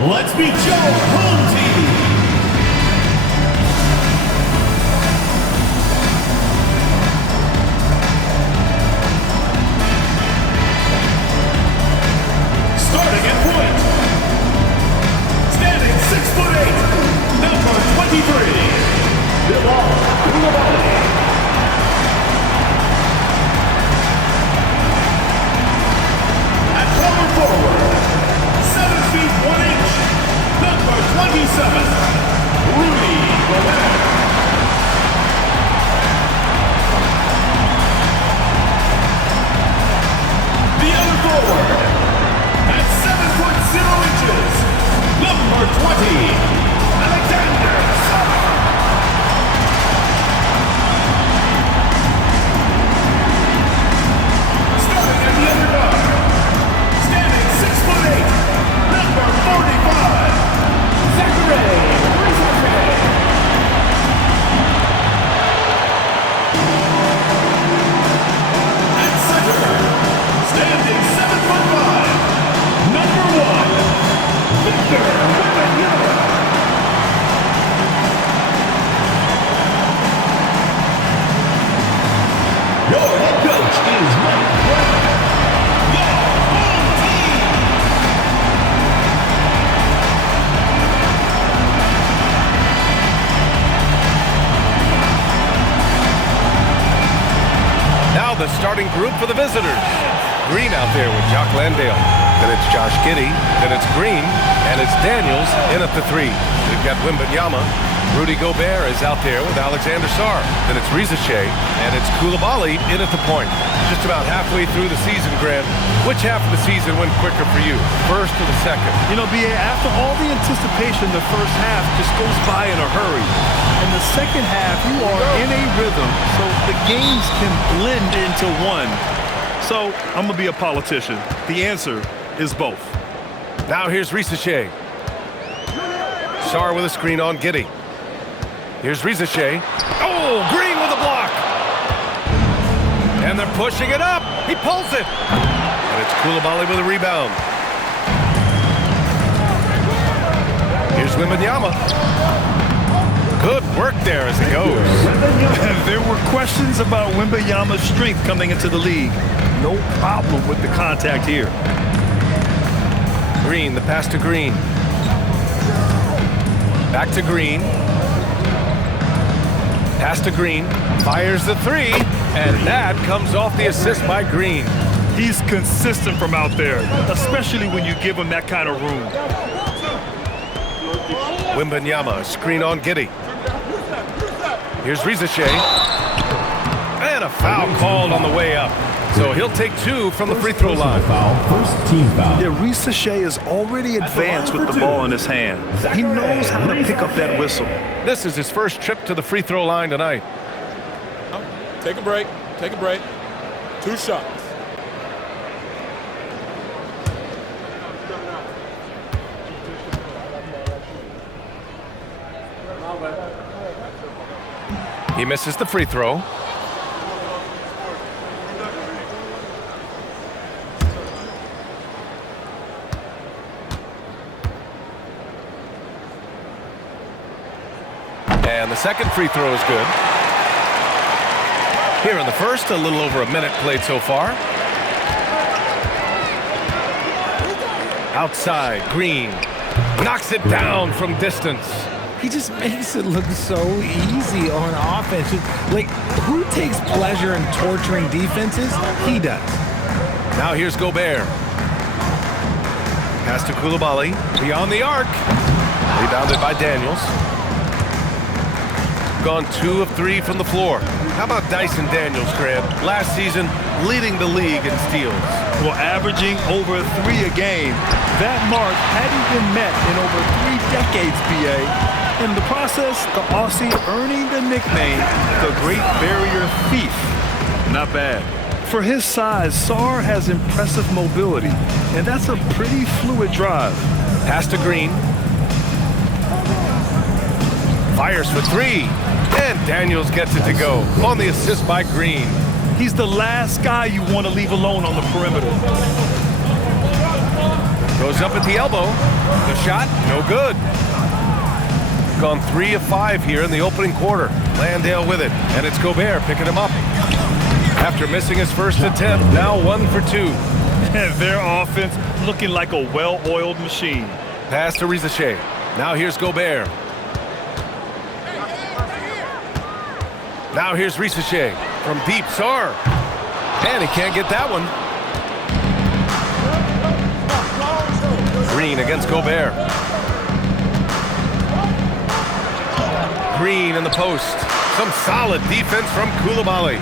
Let's meet your home team. Starting at point. Standing 6'8", number 23, Fiba. At power forward, 7 feet 1 inch, number 27, the other forward, at 7 foot 0 inches, number 20, Alexander. Starting at the underdog, standing 6'8", number 45, Zachary. At center, standing 7'5", number 1, Victor. Your head coach is Mike Brown. Your home team. Now the starting group for the visitors. Green out there with Jock Landale. Then it's Josh Giddey. Then it's Green. And it's Daniels in at the 3. We've got Wembanyama. Rudy Gobert is out there with Alexander Sarr. Then it's Rizachet. And it's Coulibaly in at the point. Just about halfway through the season, Grant. Which half of the season went quicker for you? First or the second? You know, B.A., after all the anticipation, the first half just goes by in a hurry. In the second half, you are in a rhythm, so the games can blend into one. So, I'm going to be a politician. The answer is both. Now here's Rizachet. Sarr with a screen on Giddey. Here's Rizachet. Oh, Green with a block. And they're pushing it up. He pulls it. And it's Coulibaly with a rebound. Here's Wembanyama. Good work there as he goes. There were questions about Wembanyama's strength coming into the league. No problem with the contact here. Green, the pass to Green. Back to Green. Pass to Green. Fires the 3. And that comes off the assist by Green. He's consistent from out there, especially when you give him that kind of room. Wembanyama, screen on Giddey. Here's Rizachet. And a foul called on the way up. So he'll take 2 from the free throw line. First team foul. Yeah, Rizachet is already advanced with the ball in his hand. He knows how to pick up that whistle. This is his first trip to the free throw line tonight. Take a break. Take a break. 2 shots. He misses the free throw. And the second free throw is good. Here in the first, a little over a minute played so far. Outside, Green knocks it down from distance. He just makes it look so easy on offense. Like, who takes pleasure in torturing defenses? He does. Now here's Gobert. Pass to Coulibaly. Beyond the arc. Rebounded by Daniels. Gone 2 of 3 from the floor. How about Dyson Daniels, Grant? Last season, leading the league in steals. Well, averaging over 3 a game. That mark hadn't been met in over 3 decades, B.A. In the process, the Aussie earning the nickname, the Great Barrier Thief. Not bad. For his size, Sarr has impressive mobility, and that's a pretty fluid drive. Pass to Green. Fires for 3. And Daniels gets it to go on the assist by Green. He's the last guy you want to leave alone on the perimeter. Goes up at the elbow. The shot, no good. Gone 3 of 5 here in the opening quarter. Landale with it, and it's Gobert picking him up. After missing his first attempt, now 1 for 2. Their offense looking like a well-oiled machine. Pass to Rizachet. Now here's Gobert. Now here's Rizachet from deep. Sarr. And he can't get that one. Green against Gobert. Green in the post. Some solid defense from Coulibaly.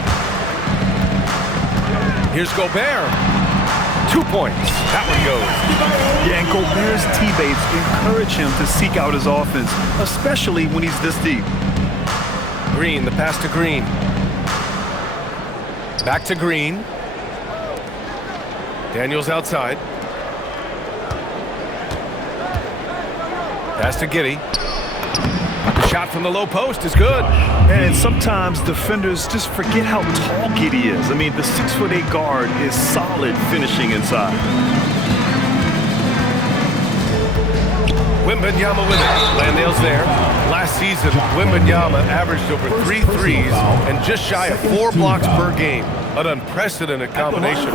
Here's Gobert. 2 points. That one goes. Yeah, and Gobert's teammates encourage him to seek out his offense, especially when he's this deep. Green, the pass to Green. Back to Green. Daniels outside. Pass to Giddey. The shot from the low post is good. And sometimes defenders just forget how tall Giddey is. I mean, the 6'8" guard is solid finishing inside. Wembanyama with it. Landale's there. Last season, Wembanyama averaged over 3 threes and just shy of 4 blocks per game. An unprecedented combination.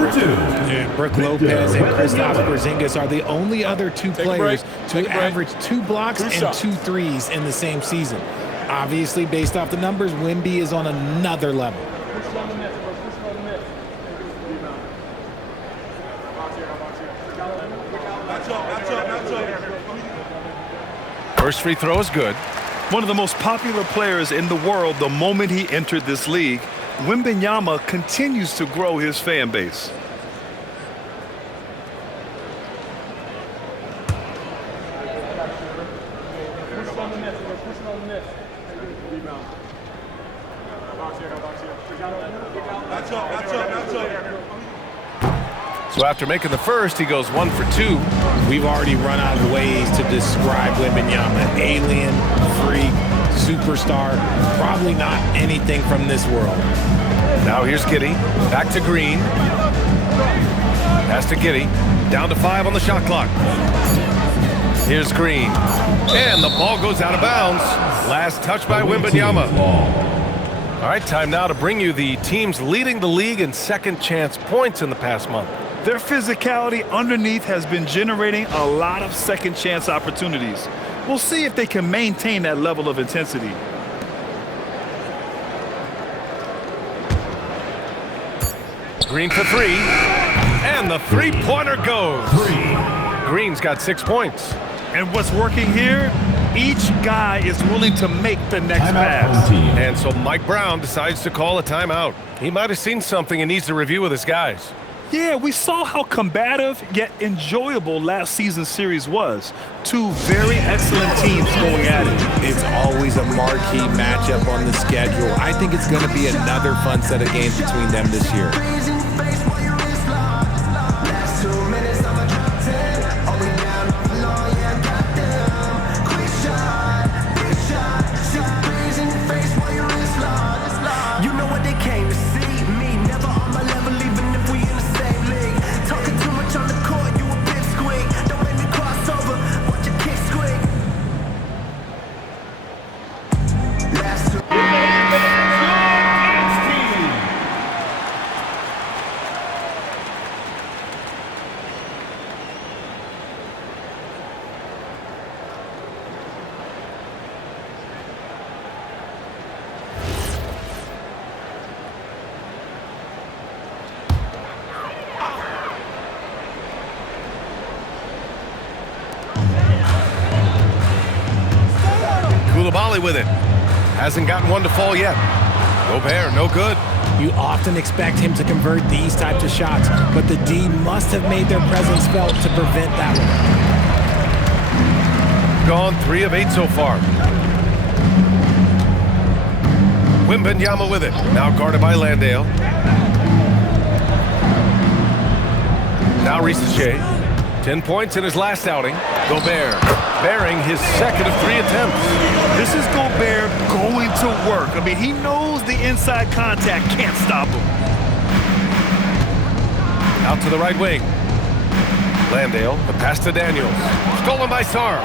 Brook Lopez and Kristaps Porzingis are the only other two players to average 2 blocks and 2 threes in the same season. Obviously, based off the numbers, Wemby is on another level. First free throw is good. One of the most popular players in the world the moment he entered this league, Wembanyama continues to grow his fan base. So after making the first, he goes 1 for 2. We've already run out of ways to describe Wembanyama. Alien, freak, superstar, probably not anything from this world. Now here's Giddey. Back to Green. Pass to Giddey. Down to 5 on the shot clock. Here's Green. And the ball goes out of bounds. Last touch by Wembanyama. All right, time now to bring you the teams leading the league in second chance points in the past month. Their physicality underneath has been generating a lot of second chance opportunities. We'll see if they can maintain that level of intensity. Green for 3. And the three-pointer goes. Green's got 6 points. And what's working here? Each guy is willing to make the next pass. And so Mike Brown decides to call a timeout. He might have seen something and needs to review with his guys. Yeah, we saw how combative yet enjoyable last season's series was. 2 very excellent teams going at it. It's always a marquee matchup on the schedule. I think it's going to be another fun set of games between them this year. You know what they came to see? Me, never on my level, even if we in the same league. Talking too much on the court, you a big squeak. Don't make me cross over, watch your kick squeak. Last two. Coulibaly with it. Hasn't gotten one to fall yet. Gobert, no good. You often expect him to convert these types of shots, but the D must have made their presence felt to prevent that one. Gone 3 of 8 so far. Wembanyama with it. Now guarded by Landale. Now Rizachet. 10 points in his last outing. Gobert bearing his second of 3 attempts. This is Gobert going to work. I mean, he knows the inside contact can't stop him. Out to the right wing. Landale, the pass to Daniels. Stolen by Sarr.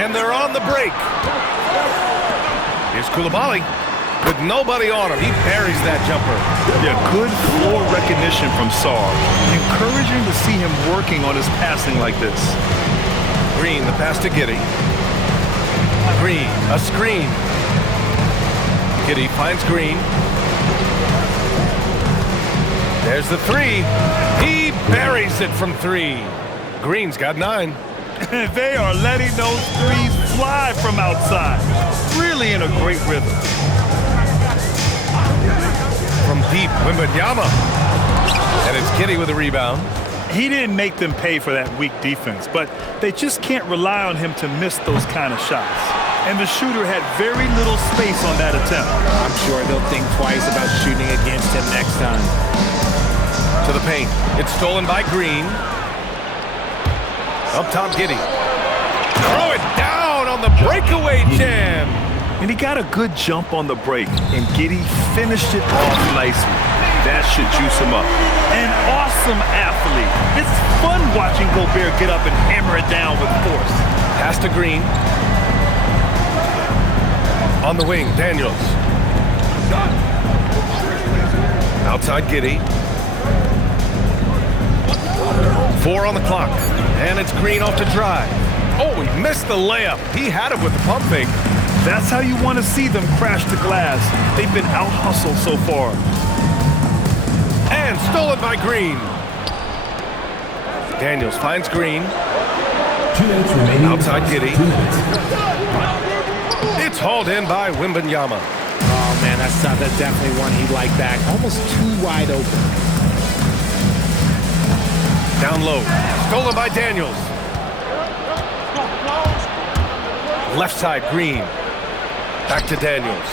And they're on the break. Here's Koulibaly with nobody on him. He buries that jumper. Yeah, good floor recognition from Sarr. Encouraging to see him working on his passing like this. Green, the pass to Giddey. Green, a screen. Giddey finds Green. There's the three. He buries it from three. Green's got 9. They are letting those threes fly from outside. Really in a great rhythm. From deep, Wembanyama. And it's Giddey with a rebound. He didn't make them pay for that weak defense, but they just can't rely on him to miss those kind of shots. And the shooter had very little space on that attempt. I'm sure they'll think twice about shooting against him next time. To the paint. It's stolen by Green. Up top, Giddey. Throw it down on the breakaway jam. And he got a good jump on the break, and Giddey finished it off nicely. That should juice him up. An awesome athlete. It's fun watching Gobert get up and hammer it down with force. Pass to Green. On the wing, Daniels. Outside Giddey. 4 on the clock. And it's Green off to drive. Oh, he missed the layup. He had it with the pump fake. That's how you want to see them crash the glass. They've been out-hustled so far. And stolen by Green. Daniels finds Green. 2 minutes remaining. Outside Giddey. 2 minutes. It's hauled in by Wembanyama. Oh, man, that's definitely one he'd like back. Almost too wide open. Down low. Stolen by Daniels. Left side, Green. Back to Daniels.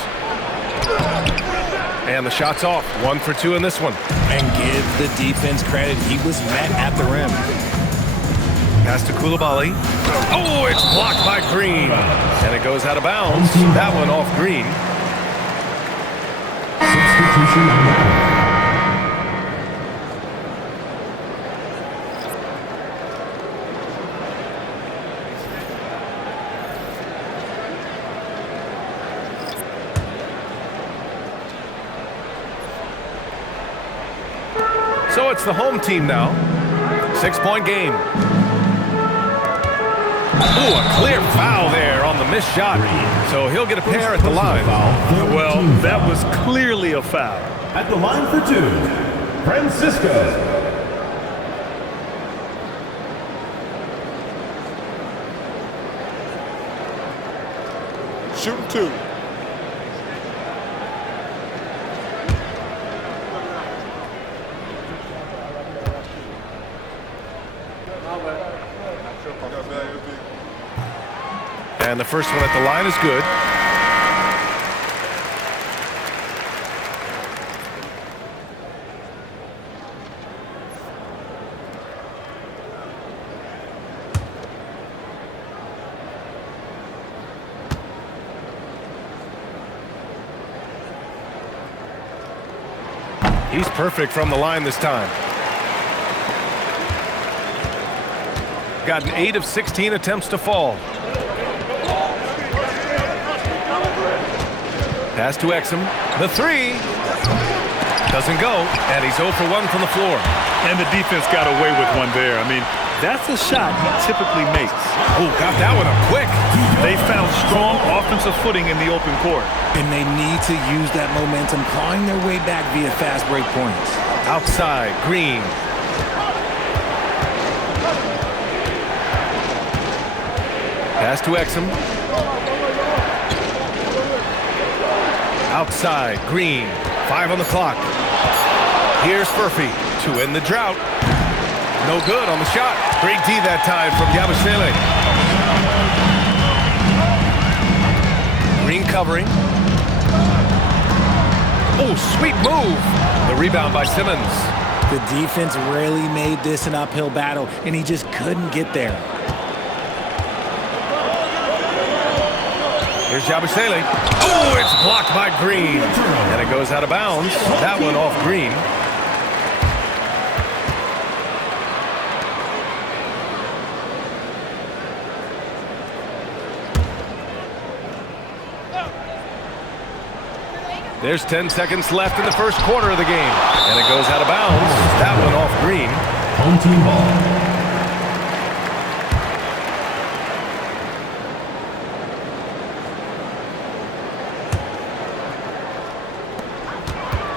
And the shot's off. 1 for 2 in this one. And give the defense credit. He was met at the rim. Pass to Koulibaly. Oh, it's blocked by Green. And it goes out of bounds. That one off Green. Substitution on the court. So it's the home team now. 6-point game. Ooh, a clear foul there on the missed shot. So he'll get a pair at the line. Well, that was clearly a foul. At the line for 2, Francisco. Shooting 2. And the first one at the line is good. He's perfect from the line this time. Gotten 8 of 16 attempts to fall. Pass to Exum. The 3 doesn't go, and he's 0 for 1 from the floor. And the defense got away with one there. I mean, that's a shot he typically makes. Oh, got that one up quick. They found strong offensive footing in the open court. And they need to use that momentum, clawing their way back via fast break points. Outside, Green. Pass to Exum. Outside, Green. 5 on the clock. Here's Furphy to end the drought. No good on the shot. Great D that time from Yabusele. Green covering. Oh, sweet move. The rebound by Simmons. The defense really made this an uphill battle, and he just couldn't get there. Here's Yabusele. Oh, it's blocked by Green. And it goes out of bounds. That one off Green. There's 10 seconds left in the first quarter of the game. And it goes out of bounds. That one off Green. Home team ball.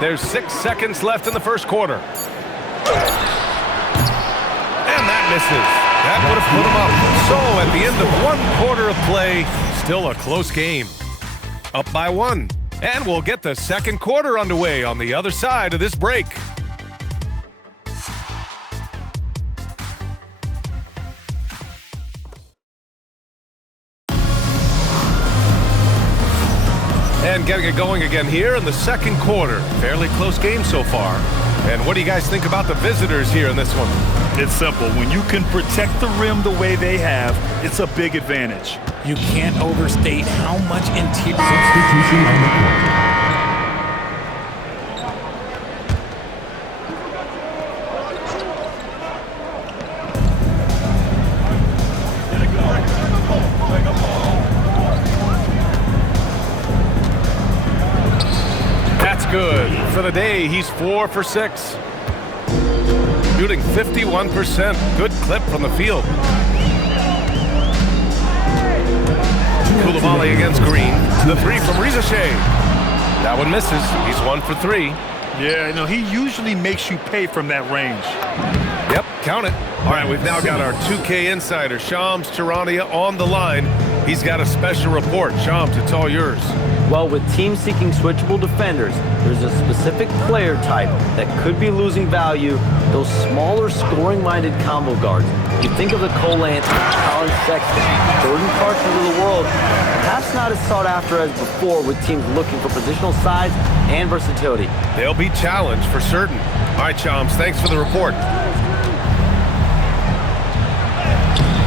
There's 6 seconds left in the first quarter. And that misses. That would have put him up. So at the end of 1 quarter of play, still a close game. Up by 1. And we'll get the second quarter underway on the other side of this break. And getting it going again here in the second quarter. Fairly close game so far. And what do you guys think about the visitors here in this one? It's simple. When you can protect the rim the way they have, it's a big advantage. You can't overstate how much interior. Substitution on the court. That's good. For the day, he's 4 for 6. Shooting 51%. Good clip from the field. Koulibaly against Green. The 3 from Rizashé. That one misses. He's 1 for 3. Yeah, he usually makes you pay from that range. Yep, count it. All right, we've now got our 2K insider, Shams Charania, on the line. He's got a special report. Shams, it's all yours. Well, with teams seeking switchable defenders, there's a specific player type that could be losing value, those smaller scoring-minded combo guards. You think of the Cole Anthony, Colin Sexton, Jordan Clarkson of the world, perhaps not as sought after as before with teams looking for positional size and versatility. They'll be challenged for certain. All right, Shams, thanks for the report.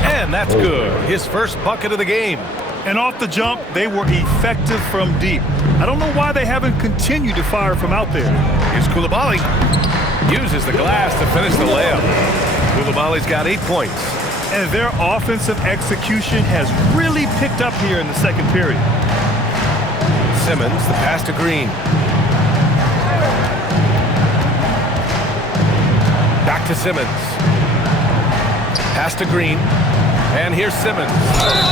And that's good. His first bucket of the game. And off the jump, they were effective from deep. I don't know why they haven't continued to fire from out there. Here's Koulibaly. Uses the glass to finish the layup. Koulibaly's got 8 points. And their offensive execution has really picked up here in the second period. Simmons, the pass to Green. Back to Simmons. Pass to Green. And here's Simmons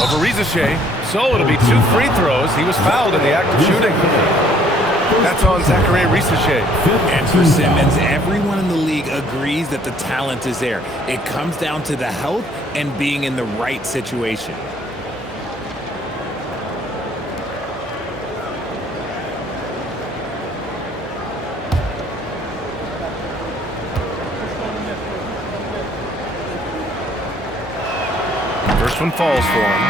over Rizashé. So it'll be 2 free throws. He was fouled in the act of shooting. That's on Zachary Rizashé. And for Simmons, everyone in the league agrees that the talent is there. It comes down to the health and being in the right situation. First one falls for him.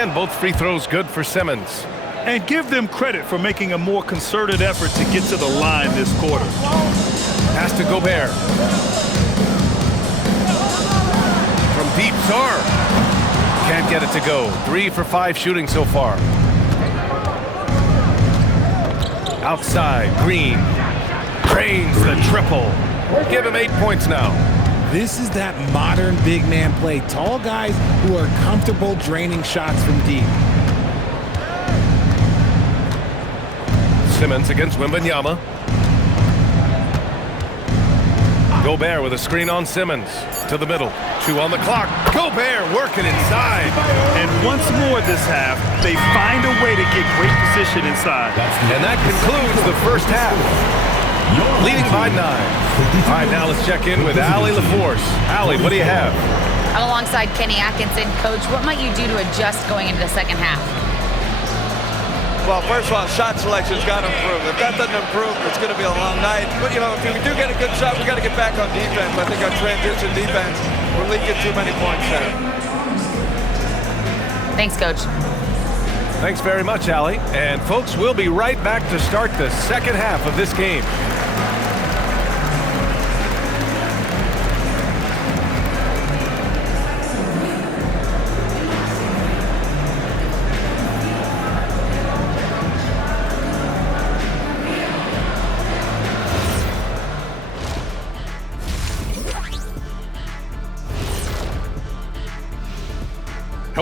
And both free throws good for Simmons. And give them credit for making a more concerted effort to get to the line this quarter. Pass to Gobert. From deep, Sarr. Can't get it to go. 3 for 5 shooting so far. Outside, Green. Drains the triple. Give him 8 points now. This is that modern big man play. Tall guys who are comfortable draining shots from deep. Simmons against Wembanyama. Gobert with a screen on Simmons. To the middle. 2 on the clock. Gobert working inside. And once more this half, they find a way to get great position inside. And that concludes the first half. Leading by 9. All right, now let's check in with Allie LaForce. Allie, what do you have? I'm alongside Kenny Atkinson. Coach, what might you do to adjust going into the second half? Well, first of all, shot selection's got to improve. If that doesn't improve, it's going to be a long night. But, if we do get a good shot, we got to get back on defense. I think our transition defense, we're leaking too many points there. Thanks, Coach. Thanks very much, Allie. And, folks, we'll be right back to start the second half of this game.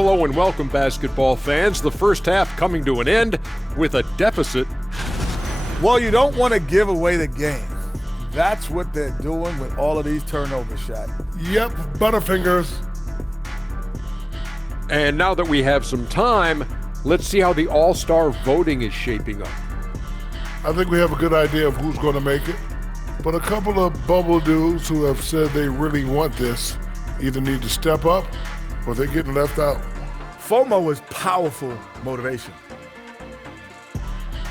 hello and welcome, basketball fans. The first half coming to an end with a deficit. Well, you don't want to give away the game. That's what they're doing with all of these turnover shots. Yep, Butterfingers. And now that we have some time, let's see how the All-Star voting is shaping up. I think we have a good idea of who's going to make it. But a couple of bubble dudes who have said they really want this either need to step up or they're getting left out. FOMO is powerful motivation.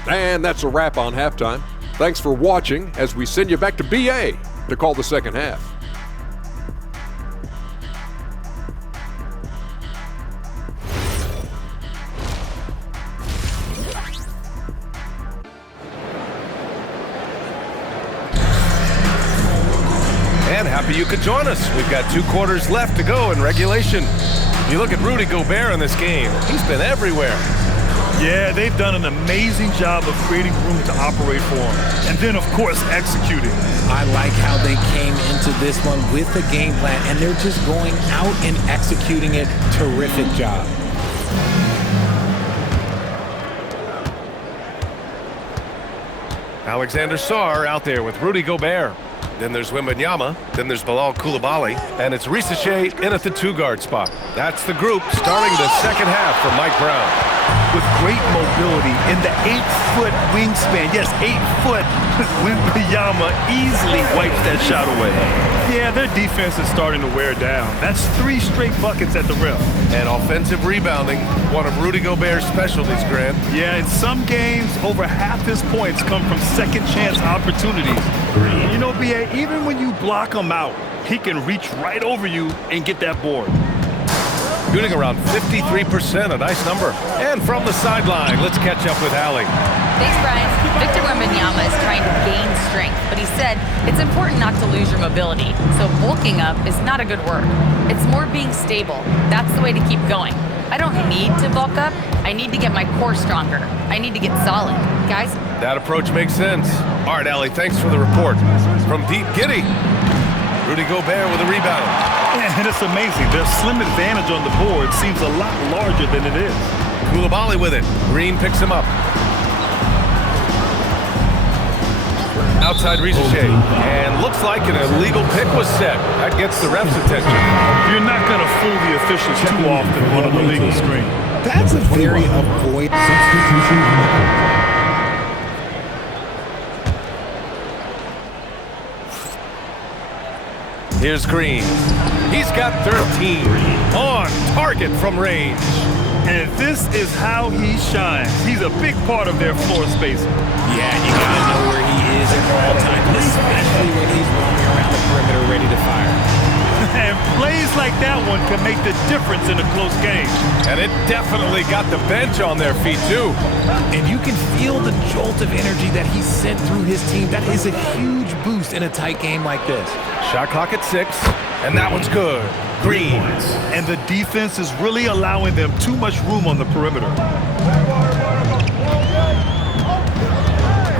And that's a wrap on halftime. Thanks for watching as we send you back to BA to call the second half. And happy you could join us. We've got 2 quarters left to go in regulation. You look at Rudy Gobert in this game. He's been everywhere. Yeah, they've done an amazing job of creating room to operate for him. And then, of course, executing. I like how they came into this one with a game plan, and they're just going out and executing it. Terrific job. Alexander Sarr out there with Rudy Gobert. Then there's Wembanyama. Then there's Bilal Coulibaly. And it's Risache in at the 2-guard spot. That's the group starting the second half for Mike Brown. With great mobility in the 8-foot wingspan. Yes, 8 foot. Wembanyama easily wipes that shot away. Yeah, their defense is starting to wear down. That's 3 straight buckets at the rim. And offensive rebounding, one of Rudy Gobert's specialties, Grant. Yeah, in some games, over half his points come from second chance opportunities. You know, BA, even when you block him out, he can reach right over you and get that board. Shooting around 53%, a nice number. And from the sideline, let's catch up with Allie. Thanks, Brian. Victor Wembanyama is trying to gain strength, but he said it's important not to lose your mobility. So bulking up is not a good word. It's more being stable. That's the way to keep going. I don't need to bulk up. I need to get my core stronger. I need to get solid. Guys? That approach makes sense. All right, Allie, thanks for the report. From deep, Giddy. Rudy Gobert with a rebound. Yeah, and it's amazing. Their slim advantage on the board seems a lot larger than it is. Coulibaly with it. Green picks him up. Outside Risache. And looks like an illegal pick was set. That gets the ref's attention. You're not going to fool the officials too often on an illegal screen. That's a very avoidable Substitution on the court. Here's Green. He's got 13. On target from range. And this is how he shines. He's a big part of their floor spacing. Yeah, you gotta know where he is at all times, especially when he's roaming around the perimeter ready to fire. And plays like that one can make the difference in a close game. And it definitely got the bench on their feet, too. And you can feel the jolt of energy that he sent through his team. That is a huge boost in a tight game like this. Shot clock at 6, and that one's good. Green. And the defense is really allowing them too much room on the perimeter.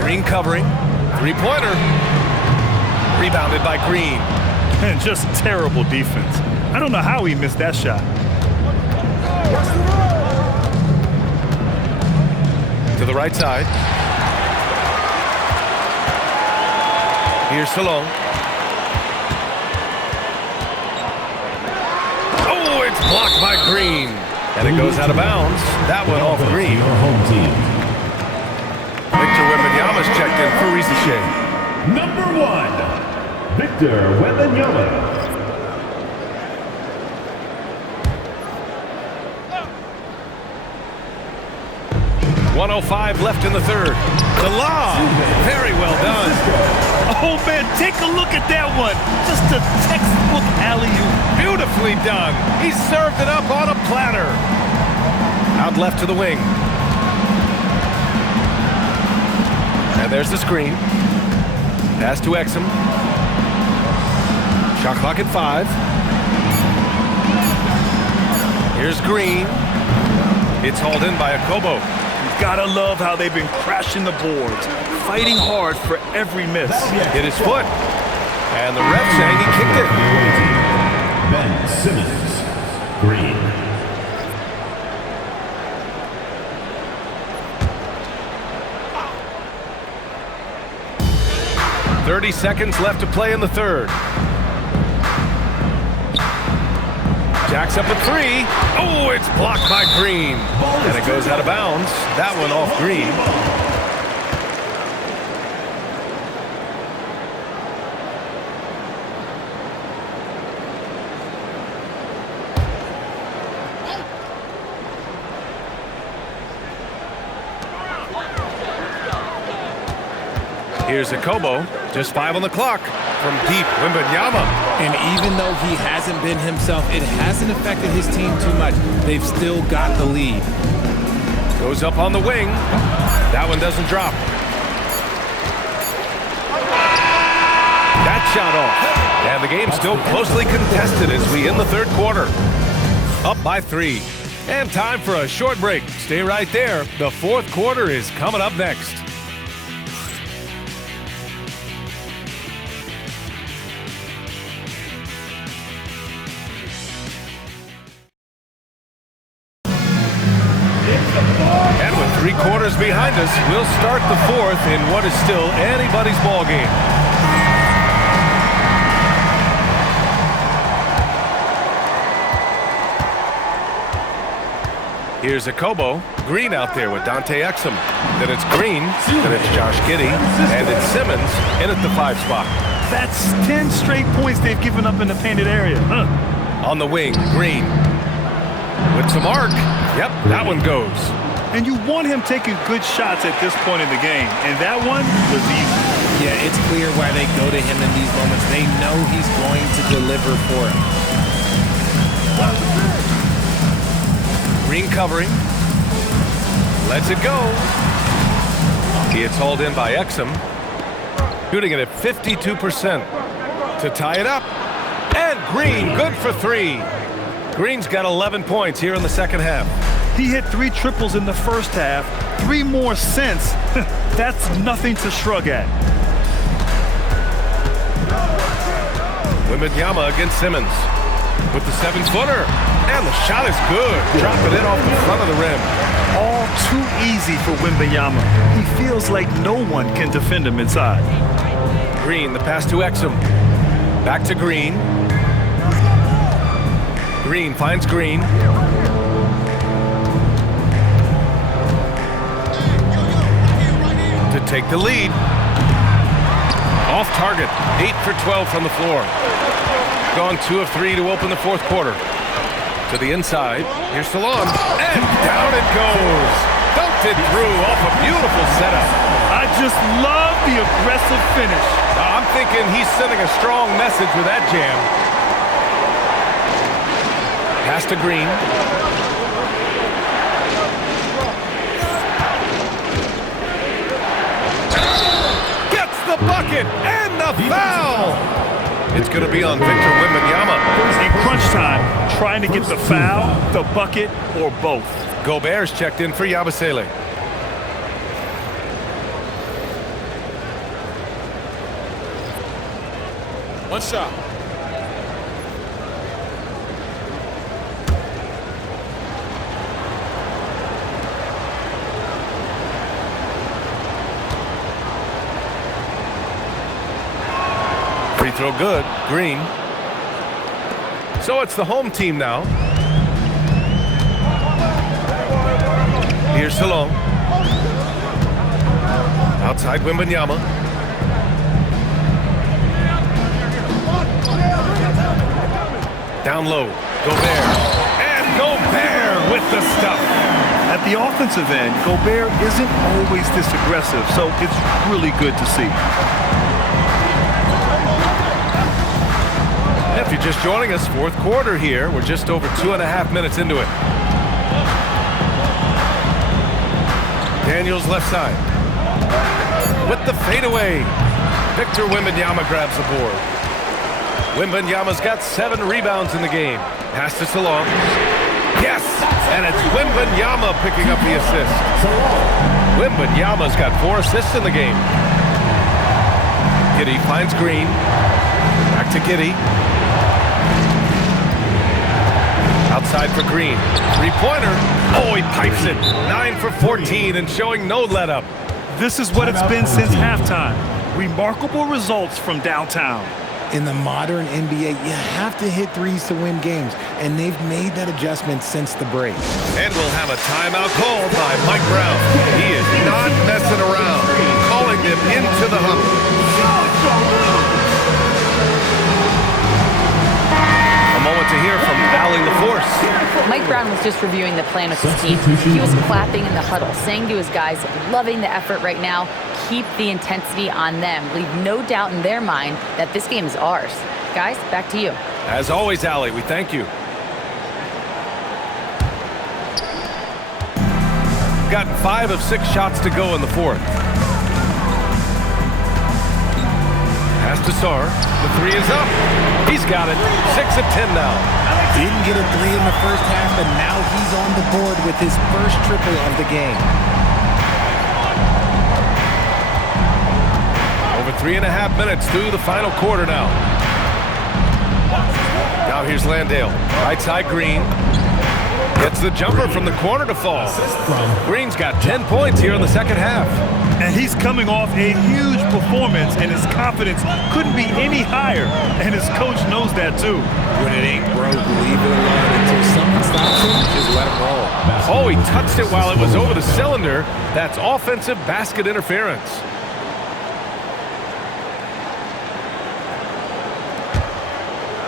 Green covering. 3-pointer. Rebounded by Green. And just terrible defense. I don't know how he missed that shot. To the right side. Here's Salon. Oh, it's blocked by Green. And it goes out of bounds. That one off Green. Your home team. Victor Wembanyama's checked in for Risache. Number 1. Victor Wembanyama. 1:05 left in the third. The lob. Very well done. Oh, man, take a look at that one. Just a textbook alley-oop. Beautifully done. He served it up on a platter. Out left to the wing. And there's the screen. Pass to Exum. Shot clock at 5. Here's Green. It's hauled in by Akobo. Gotta love how they've been crashing the boards, fighting hard for every miss. Hit his foot. And the ref saying he kicked it. Ben Simmons. Green. 30 seconds left to play in the third. Jacks up a three. Oh, it's blocked by Green. And it goes out of bounds. That one off Green. Here's Akobo, just 5 on the clock from deep Wembanyama. And even though he hasn't been himself, it hasn't affected his team too much. They've still got the lead. Goes up on the wing. That one doesn't drop. That shot off. And the game's still closely contested as we end the third quarter. Up by 3. And time for a short break. Stay right there. The fourth quarter is coming up next. And with 3 quarters behind us, we'll start the fourth in what is still anybody's ball game. Here's Akobo. Green out there with Dante Exum. Then it's Green. Then it's Josh Giddey. And it's Simmons in at the 5 spot. That's 10 straight points they've given up in the painted area. On the wing, Green. With some arc. Yep, that one goes. And you want him taking good shots at this point in the game. And that one was easy. Yeah, it's clear why they go to him in these moments. They know he's going to deliver for him. Green covering. Lets it go. He gets hauled in by Exum. Shooting it at 52% to tie it up. And Green, good for 3. Green's got 11 points here in the second half. He hit 3 triples in the first half, 3 more since. That's nothing to shrug at. Wembanyama against Simmons with the 7-footer. And the shot is good. Dropping it off the front of the rim. All too easy for Wembanyama. He feels like no one can defend him inside. Green, the pass to Exum. Back to Green. Green finds Green. To take the lead. Off target. 8 for 12 from the floor. Gone 2 of 3 to open the fourth quarter. To the inside. Here's Salon. And down it goes. Dunked it through off a beautiful setup. I just love the aggressive finish. I'm thinking he's sending a strong message with that jam. Pass to Green. Gets the bucket and the foul. It's going to be on Victor Wembanyama. In crunch time, trying to get the foul, the bucket, or both. Gobert's checked in for Yabusele. One shot. Free throw good. Green. So it's the home team now. Here's Salon. Outside Wembanyama. Down low. Gobert. And Gobert with the stuff. At the offensive end, Gobert isn't always this aggressive, so it's really good to see. If you're just joining us, fourth quarter here. We're just over 2.5 minutes into it. Daniels left side. With the fadeaway. Victor Wembanyama grabs the board. Wembanyama's got 7 rebounds in the game. Pass to Salon. Yes! And it's Wembanyama picking up the assist. Wembanyama's got 4 assists in the game. Giddey finds Green. Back to Giddey. Outside for Green. 3-pointer. Oh, he pipes it. 9 for 14 and showing no let-up. This is what it's been since halftime. Remarkable results from downtown. In the modern NBA, you have to hit threes to win games, and they've made that adjustment since the break. And we'll have a timeout called by Mike Brown. He is not messing around, calling them into the huddle. A moment to hear from Allie LaForce. Mike Brown was just reviewing the plan with his team. He was clapping in the huddle, saying to his guys, loving the effort right now, keep the intensity on them. Leave no doubt in their mind that this game is ours. Guys, back to you. As always, Allie, we thank you. Got 5 of 6 shots to go in the fourth. Pass to Sarr. The 3 is up. He's got it. 6 of 10 now. Didn't get a 3 in the first half, but now he's on the board with his first triple of the game. Over 3.5 minutes through the final quarter now. Now here's Landale. Right side, Green. Gets the jumper from the corner to fall. Green's got 10 points here in the second half. And he's coming off a huge performance, and his confidence couldn't be any higher. And his coach knows that, too. When it ain't broke, leave it alone until someone stops him. Just let him roll. Oh, he touched it while it was over the cylinder. That's offensive basket interference.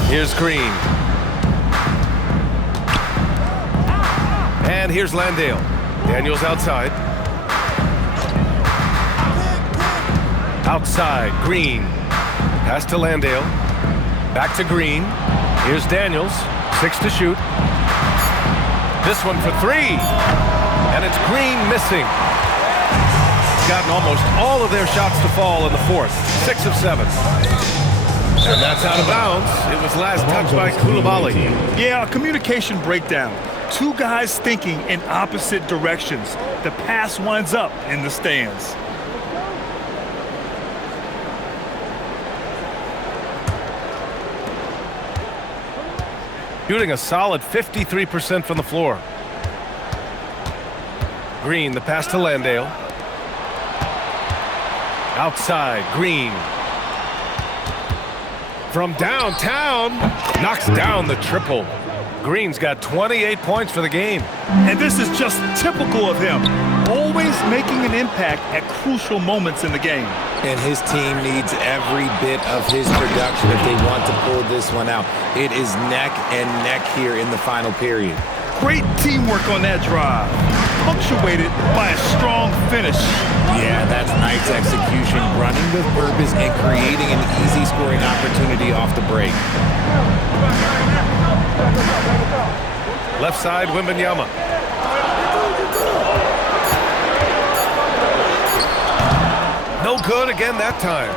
Here's Green. And here's Landale. Daniels outside. Outside, Green. Pass to Landale. Back to Green. Here's Daniels. 6 to shoot. This one for 3. And it's Green missing. Gotten almost all of their shots to fall in the fourth. 6 of 7. And that's out of bounds. It was last touched by Coulibaly. Yeah, a communication breakdown. 2 guys thinking in opposite directions. The pass winds up in the stands. Shooting a solid 53% from the floor. Green, the pass to Landale. Outside, Green. From downtown, knocks down the triple. Green's got 28 points for the game. And this is just typical of him. Always making an impact at crucial moments in the game. And his team needs every bit of his production if they want to pull this one out. It is neck and neck here in the final period. Great teamwork on that drive, punctuated by a strong finish. Yeah, that's nice execution, running with purpose and creating an easy scoring opportunity off the break. Left side, Wembanyama. No good again that time.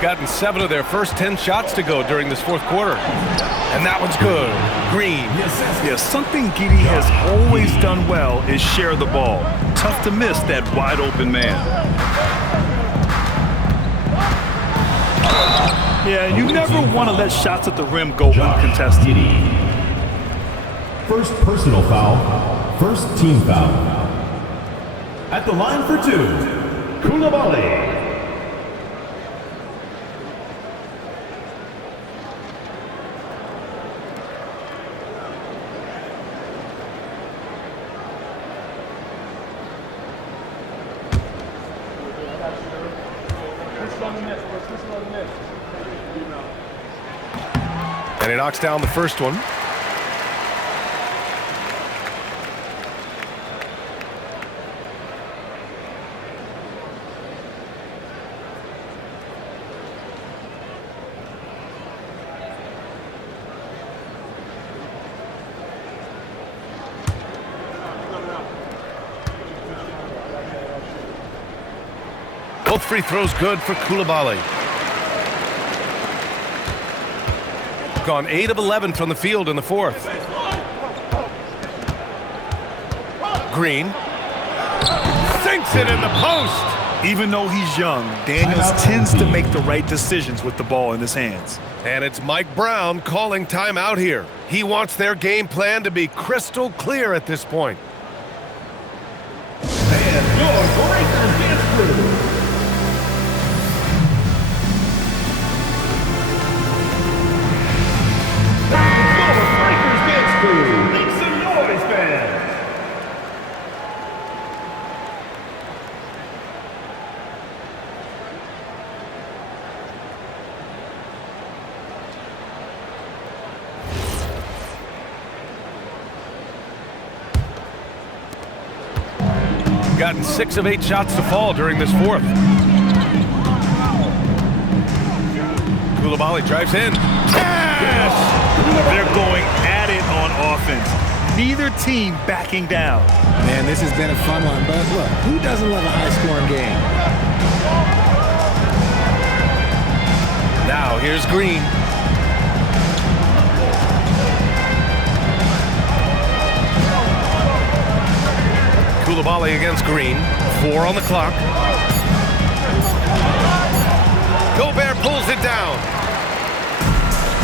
Gotten 7 of their first 10 shots to go during this fourth quarter. And that one's good. Green. Yeah, something Giddey has always done well is share the ball. Tough to miss that wide open man. Yeah, you never want to let shots at the rim go uncontested. First personal foul, first team foul. At the line for 2, Coulibaly. And he knocks down the first one. Both free throws good for Coulibaly. Gone 8 of 11 from the field in the fourth. Green sinks it in the post. Even though he's young, Daniels tends to make the right decisions with the ball in his hands. And it's Mike Brown calling timeout here. He wants their game plan to be crystal clear at this point. And your breaker dance crew. Gotten 6 of 8 shots to fall during this fourth. Koulibaly drives in. Yes! They're going at it on offense. Neither team backing down. Man, this has been a fun one, but look, who doesn't love a high-scoring game? Now here's Green. Koulibaly against Green. 4 on the clock. Gobert pulls it down.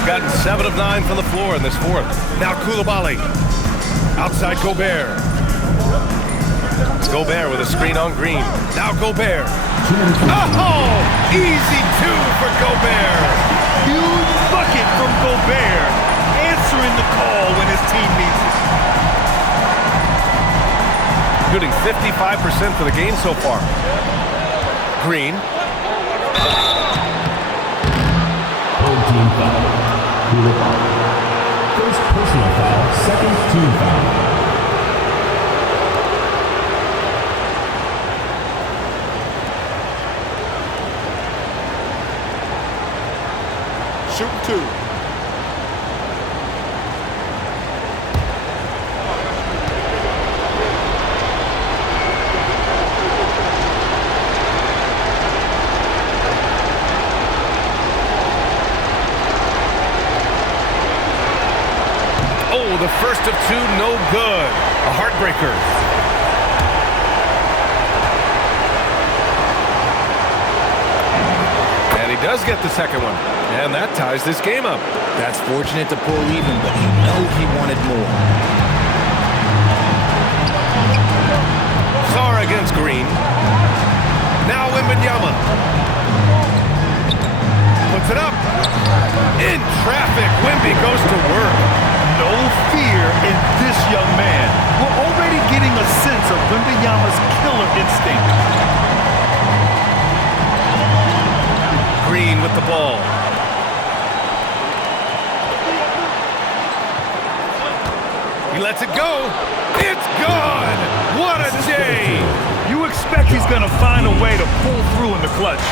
Gotten 7 of 9 from the floor in this fourth. Now Koulibaly. Outside Gobert. Gobert with a screen on Green. Now Gobert. Oh! Easy 2 for Gobert. Huge bucket from Gobert. Answering the call when his team needs it. Shooting 55% for the game so far. Green. Home team foul. Koulibaly. First personal foul, second team foul. Shooting 2. Oh, the first of 2, no good. A heartbreaker. And he does get the second one. And that ties this game up. That's fortunate to pull even, but you know he wanted more. Sarr against Green. Now Wembanyama. Puts it up. In traffic, Wemby goes to work. No fear in this young man. We're already getting a sense of Wembanyama's killer instinct. Green with the ball. He lets it go. It's gone. What a day. You expect he's going to find a way to pull through in the clutch.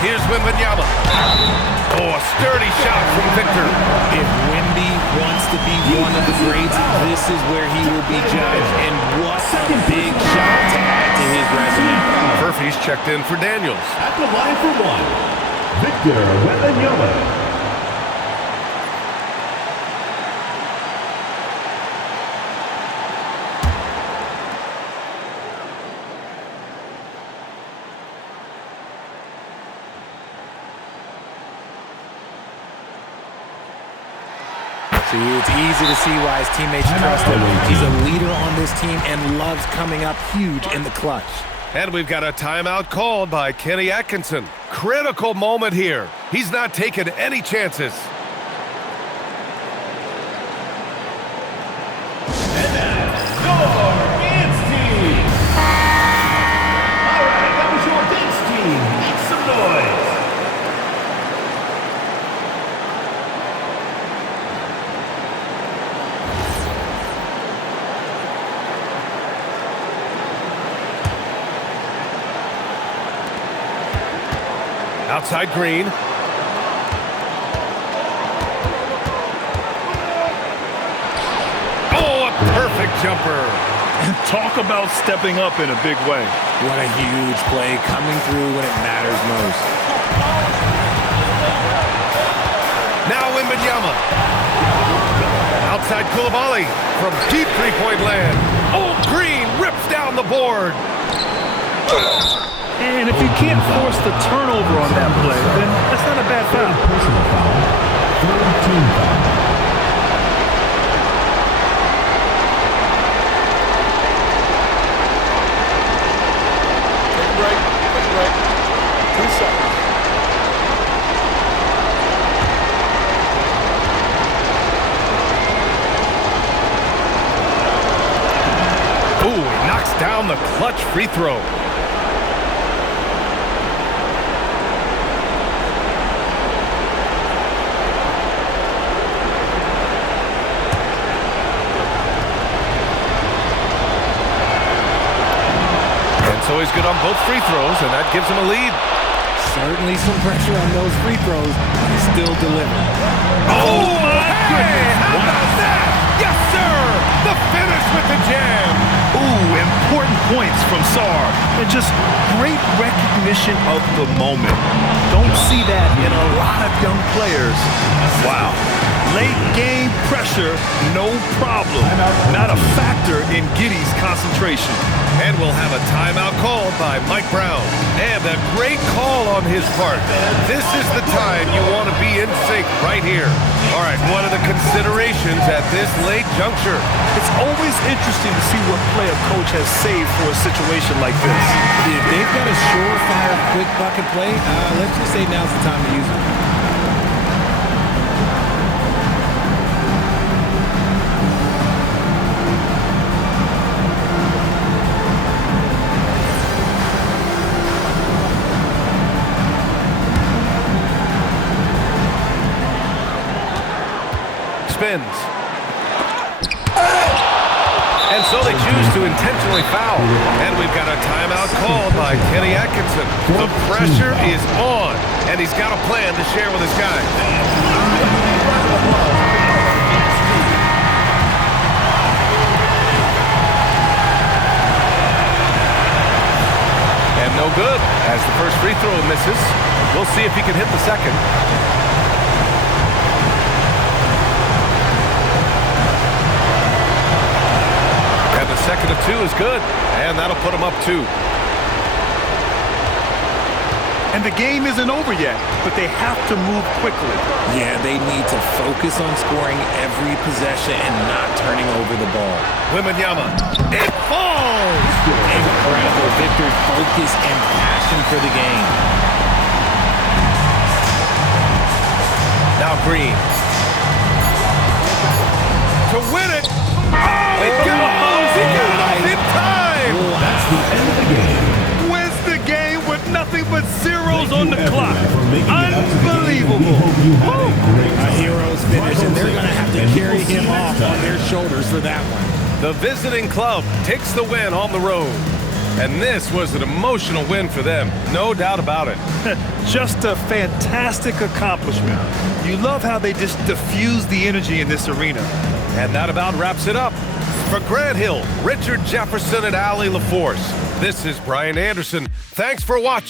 Here's Wembanyama. Oh, a sturdy shot from Victor. If Wemby wants to be one of the greats, this is where he will be judged. And what a big shot to add to his resume. Murphy's checked in for Daniels. At the line for 1, Victor Wembanyama. See, it's easy to see why his teammates trust him. He's a leader on this team and loves coming up huge in the clutch. And we've got a timeout called by Kenny Atkinson. Critical moment here. He's not taking any chances. And that's your dance team. All right, that was your dance team. Make some noise. Outside Green. Oh, a perfect jumper. And talk about stepping up in a big way. What a huge play coming through when it matters most. Now Wembanyama. Outside Koulibaly from deep three-point land. Oh, Green rips down the board. And if you can't force the turnover on that play, then that's not a bad foul. Personal foul, third team foul. Take a break. Take a break. 2 shots. Ooh, he knocks down the clutch free throw. always good on both free throws, and that gives him a lead. Certainly some pressure on those free throws, but he still delivered. Oh, my goodness! How about that? Yes, sir! The finish with the jam! Ooh, important points from Sar. And just great recognition of the moment. Don't see that in a lot of young players. Wow. Late game pressure, no problem. Not a factor in Giddey's concentration. And we'll have a timeout called by Mike Brown. And a great call on his part. This is the time you want to be in sync right here. All right, what are the considerations at this late juncture? It's always interesting to see what play a coach has saved for a situation like this. If they've got a surefire quick bucket play, let's just say now's the time to use it. Spins. And so they choose to intentionally foul. And we've got a timeout called by Kenny Atkinson. The pressure is on, and he's got a plan to share with his guys. And no good, as the first free throw misses. We'll see if he can hit the second. Second of two is good, and that'll put him up 2. And the game isn't over yet, but they have to move quickly. Yeah, they need to focus on scoring every possession and not turning over the ball. Wembanyama, it falls! Incredible Victor's focus and passion for the game. Now Green. To win it! Oh, it goes! He got off in time! That's the end of the game. Wins the game with nothing but zeros on the clock. Unbelievable. A hero's finish, and they're going to have to carry him off on their shoulders for that one. The visiting club takes the win on the road. And this was an emotional win for them, no doubt about it. Just a fantastic accomplishment. You love how they just diffuse the energy in this arena. And that about wraps it up. For Grant Hill, Richard Jefferson, and Allie LaForce, this is Brian Anderson. Thanks for watching.